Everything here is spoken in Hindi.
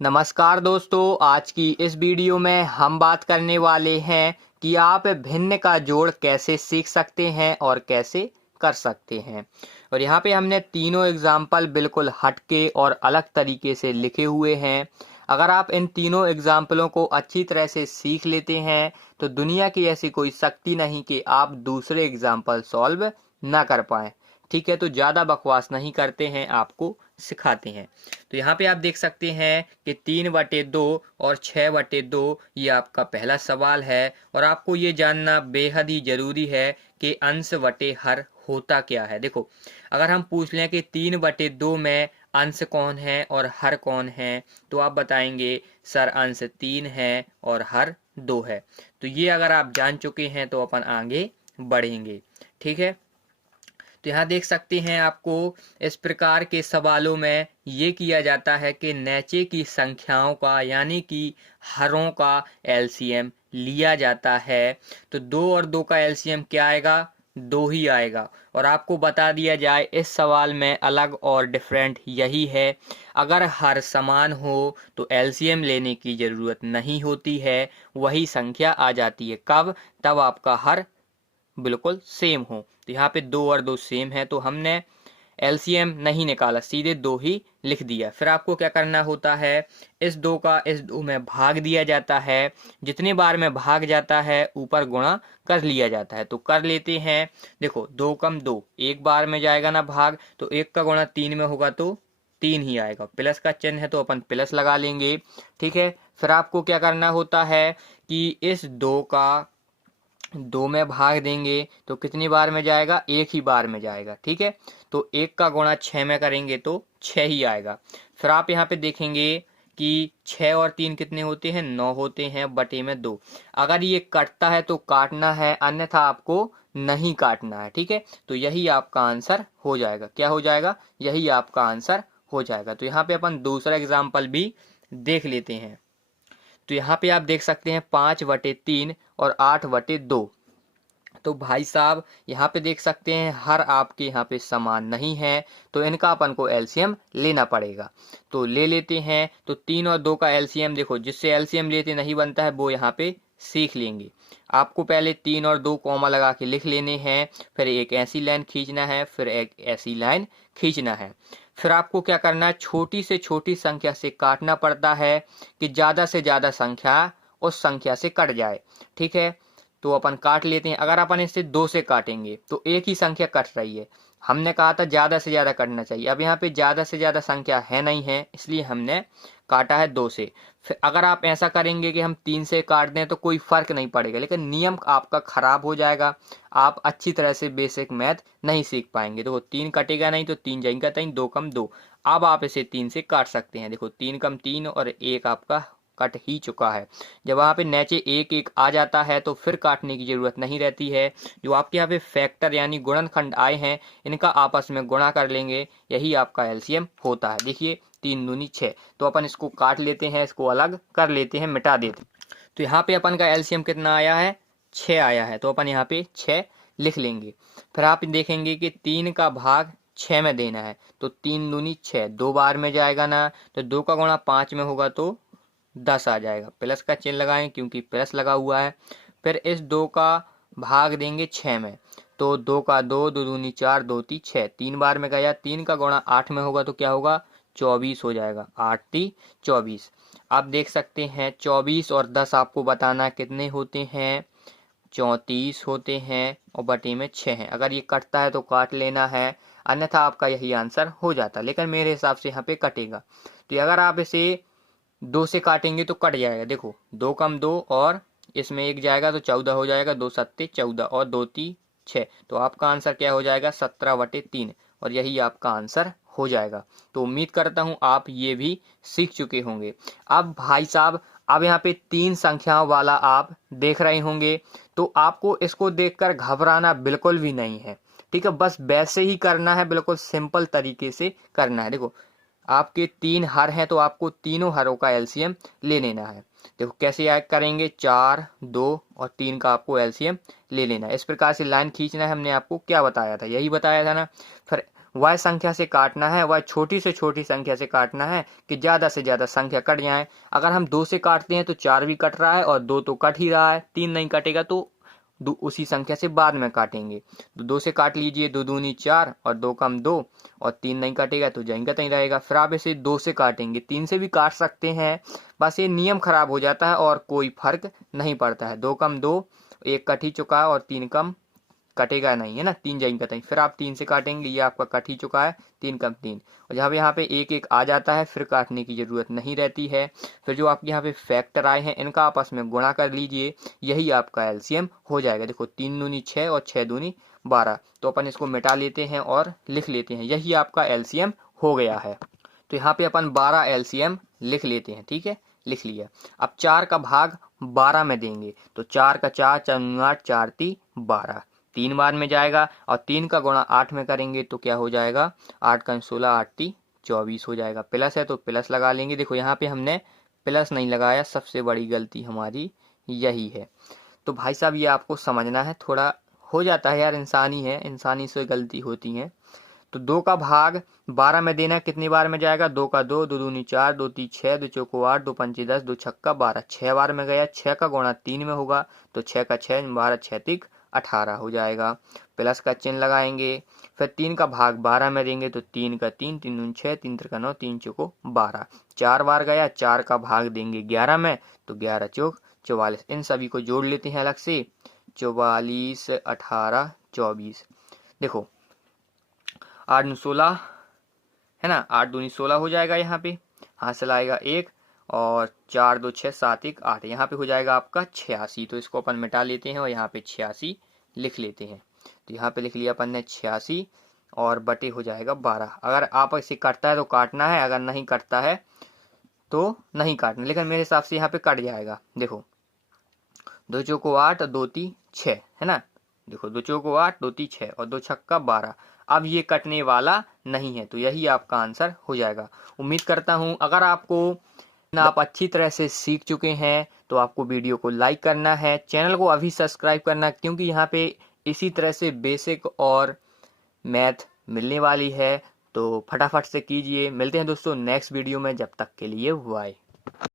नमस्कार दोस्तों, आज की इस वीडियो में हम बात करने वाले हैं कि आप भिन्न का जोड़ कैसे सीख सकते हैं और कैसे कर सकते हैं। और यहाँ पे हमने तीनों एग्जाम्पल बिल्कुल हटके और अलग तरीके से लिखे हुए हैं। अगर आप इन तीनों एग्जाम्पलों को अच्छी तरह से सीख लेते हैं तो दुनिया की ऐसी कोई शक्ति नहीं कि आप दूसरे एग्जाम्पल सॉल्व ना कर पाएँ। ठीक है, तो ज़्यादा बकवास नहीं करते हैं, आपको सिखाते हैं। तो यहाँ पे आप देख सकते हैं कि 3/2 और 6/2 ये आपका पहला सवाल है। और आपको ये जानना बेहद ही जरूरी है कि अंश बटे हर होता क्या है। देखो, अगर हम पूछ लें कि 3/2 में अंश कौन है और हर कौन है, तो आप बताएंगे सर अंश 3 है और हर 2 है। तो ये अगर आप जान चुके हैं तो अपन आगे बढ़ेंगे। ठीक है, तो यहाँ देख सकते हैं आपको इस प्रकार के सवालों में ये किया जाता है कि नीचे की संख्याओं का यानी कि हरों का एलसीएम लिया जाता है। तो 2 और 2 का एलसीएम क्या आएगा? 2 ही आएगा। और आपको बता दिया जाए इस सवाल में अलग और डिफरेंट यही है, अगर हर समान हो तो एलसीएम लेने की ज़रूरत नहीं होती है, वही संख्या आ जाती है। कब? तब आपका हर बिल्कुल सेम हो। तो यहाँ पे 2 और 2 सेम है तो हमने एलसीएम नहीं निकाला, सीधे 2 ही लिख दिया। फिर आपको क्या करना होता है, इस 2 का इस 2 में भाग दिया जाता है। जितने बार में भाग जाता है ऊपर गुणा कर लिया जाता है, तो कर लेते हैं। देखो 2 कम 2 एक बार में जाएगा ना भाग, तो 1 का गुणा 3 में होगा तो 3 ही आएगा। प्लस का चिन्ह है तो अपन प्लस लगा लेंगे। ठीक है, फिर आपको क्या करना होता है कि इस 2 का 2 में भाग देंगे तो कितनी बार में जाएगा? एक ही बार में जाएगा। ठीक है, तो 1 का गुणा 6 में करेंगे तो 6 ही आएगा। फिर आप यहाँ पे देखेंगे कि 6 और 3 कितने होते हैं? 9 होते हैं, बटे में 2। अगर ये कटता है तो काटना है, अन्यथा आपको नहीं काटना है। ठीक है, तो यही आपका आंसर हो जाएगा। क्या हो जाएगा? यही आपका आंसर हो जाएगा। तो यहाँ पे अपन दूसरा एग्जाम्पल भी देख लेते हैं। तो यहाँ पे आप देख सकते हैं 5/3 और 8/2। तो भाई साहब यहाँ पे देख सकते हैं हर आपके यहाँ पे समान नहीं है, तो इनका अपन को एलसीएम लेना पड़ेगा। तो ले लेते हैं। तो 3 और 2 का एलसीएम, देखो जिससे एलसीएम लेते नहीं बनता है वो यहाँ पे सीख लेंगे। आपको पहले 3 और 2 कॉमा लगा के लिख लेने हैं, फिर एक ऐसी लाइन खींचना है, फिर एक ऐसी लाइन खींचना है। फिर आपको क्या करना है, छोटी से छोटी संख्या से काटना पड़ता है कि ज़्यादा से ज़्यादा संख्या उस संख्या से कट जाए। ठीक है, तो अपन काट लेते हैं। अगर अपन इसे 2 से काटेंगे तो एक ही संख्या कट रही है। हमने कहा था ज़्यादा से ज़्यादा काटना चाहिए, अब यहाँ पे ज़्यादा से ज़्यादा संख्या है नहीं है, इसलिए हमने काटा है 2 से। फिर अगर आप ऐसा करेंगे कि हम 3 से काट दें तो कोई फ़र्क नहीं पड़ेगा, लेकिन नियम आपका ख़राब हो जाएगा। आप अच्छी तरह से बेसिक मैथ नहीं सीख पाएंगे। देखो 3 कटेगा नहीं तो 3 जाएगा तीन, 2 कम 2। अब आप इसे 3 से काट सकते हैं। देखो 3 कम 3 और 1 आपका कट ही चुका है। जब वहाँ पे नीचे 1 1 आ जाता है तो फिर काटने की ज़रूरत नहीं रहती है। जो आपके यहाँ पे फैक्टर यानी गुणनखंड आए हैं, इनका आपस में गुणा कर लेंगे, यही आपका एलसीएम होता है। देखिए 3 दूनी 6। तो अपन इसको काट लेते हैं, इसको अलग कर लेते हैं, मिटा देते हैं। तो यहाँ पे अपन का एलसीएम कितना आया है? 6 आया है, तो अपन यहाँ पे 6 लिख लेंगे। फिर आप देखेंगे कि 3 का भाग 6 में देना है, तो 3 दूनी 6 2 बार में जाएगा ना, तो 2 का गुणा 5 में होगा तो 10 आ जाएगा। प्लस का चिन्ह लगाएं क्योंकि प्लस लगा हुआ है। फिर इस 2 का भाग देंगे 6 में, तो 2 का 2 2 दूनी 4 2 ती 6 3 बार में गया। 3 का गुणा 8 में होगा तो क्या होगा? 24 हो जाएगा। 8 ती 24। आप देख सकते हैं 24 और 10 आपको बताना कितने होते हैं? 34 होते हैं और बटे में 6 हैं। अगर ये कटता है तो काट लेना है, अन्यथा आपका यही आंसर हो जाता, लेकिन मेरे हिसाब से यहाँ पे कटेगा। तो अगर आप इसे 2 से काटेंगे तो कट जाएगा। देखो 2 कम 2 और इसमें 1 जाएगा तो 14 हो जाएगा। 2 सत्ते 14 और 2 ती 6। तो आपका आंसर क्या हो जाएगा? 17/3, और यही आपका आंसर हो जाएगा। तो उम्मीद करता हूँ आप ये भी सीख चुके होंगे। अब भाई साहब, अब यहाँ पे 3 संख्याओं वाला आप देख रहे होंगे, तो आपको इसको देखकर घबराना बिल्कुल भी नहीं है। ठीक है, बस वैसे ही करना है, बिल्कुल सिंपल तरीके से करना है। देखो आपके 3 हर हैं तो आपको तीनों हरों का एलसीएम ले लेना है। देखो कैसे याद करेंगे, 4 2 और 3 का आपको एलसीएम ले लेना है। इस प्रकार से लाइन खींचना है, हमने आपको क्या बताया था? यही बताया था ना। फिर वह संख्या से काटना है, वह छोटी से छोटी संख्या से काटना है कि ज़्यादा से ज़्यादा संख्या कट जाए। अगर हम 2 से काटते हैं तो 4 भी कट रहा है और 2 तो कट ही रहा है, 3 नहीं कटेगा तो उसी संख्या से बाद में काटेंगे। तो 2 से काट लीजिए, 2 दूनी 4 और 2 कम 2 और 3 नहीं कटेगा तो जहीं का तहीं रहेगा। फिर आप इसे 2 से काटेंगे, 3 से भी काट सकते हैं, बस ये नियम खराब हो जाता है और कोई फर्क नहीं पड़ता है। 2 कम 2, 1 कट ही चुका है और 3 कम कटेगा नहीं, है ना, 3 जहीं का तहीं। फिर आप 3 से काटेंगे, ये आपका कट ही चुका है, 3 कम 3, और जब यहाँ पे 1 1 आ जाता है फिर काटने की जरूरत नहीं रहती है। फिर जो आपके यहाँ पे फैक्टर आए हैं इनका आपस में गुणा कर लीजिए, यही आपका एलसीएम हो जाएगा। देखो 3 दूनी 6 और 6 दूनी 12, तो अपन इसको मिटा लेते हैं और लिख लेते हैं, यही आपका एलसीएम हो गया है। तो यहाँ पे अपन 12 एलसीएम लिख लेते हैं, ठीक है, लिख लिया। अब 4 का भाग 12 में देंगे, तो 4 का 4, 4 दूनी 8, 4 × 12, 3 बार में जाएगा, और 3 का गुणा 8 में करेंगे तो क्या हो जाएगा, 8 का 16, 8 × 24 हो जाएगा। प्लस है तो प्लस लगा लेंगे। देखो यहाँ पे हमने प्लस नहीं लगाया, सबसे बड़ी गलती हमारी यही है। तो भाई साहब ये आपको समझना है, थोड़ा हो जाता है यार, इंसानी है, इंसानी से गलती होती है। तो 2 का भाग 12 में देना, कितनी बार में जाएगा, 2 का 2, 2 दूनी 4, 2 × 3 = 6, 2 चौको 8, 2 पंचे 10, 2 छक्का 12, 6 बार में गया। 6 का गुणा 3 में होगा, तो 6 का 6, 12, 6 × 18 हो जाएगा। प्लस का चिन्ह लगाएंगे। फिर 3 का भाग 12 में देंगे, तो 3 का 3, 3 दूनी 6, 3 × 9, 3 चौको 12, 4 बार गया। 4 का भाग देंगे 11 में, तो 11 चौक 44। इन सभी को जोड़ लेते हैं अलग से, 44, 18, 24। देखो 8 दूनी 16, है ना, 8 दूनी 16 हो जाएगा। यहाँ पे हासिल आएगा 1, और 4 2 6 7 1 8, यहाँ पे हो जाएगा आपका 86। तो इसको अपन मिटा लेते हैं और यहाँ पे 86 लिख लेते हैं। तो यहाँ पे लिख लिया अपन ने 86, और बटे हो जाएगा 12। अगर आप इसे कटता है तो काटना है, अगर नहीं कटता है तो नहीं काटना, लेकिन मेरे हिसाब से यहाँ पे कट जाएगा। देखो 2 चौको 8, 2 × 6, है ना, देखो 2 चौको 8, 2 × 6 और 2 छक्का 12। अब ये कटने वाला नहीं है, तो यही आपका आंसर हो जाएगा। उम्मीद करता हूँ अगर आपको आप अच्छी तरह से सीख चुके हैं तो आपको वीडियो को लाइक करना है, चैनल को अभी सब्सक्राइब करना, क्योंकि यहाँ पे इसी तरह से बेसिक और मैथ मिलने वाली है। तो फटाफट से कीजिए। मिलते हैं दोस्तों नेक्स्ट वीडियो में, जब तक के लिए बाय।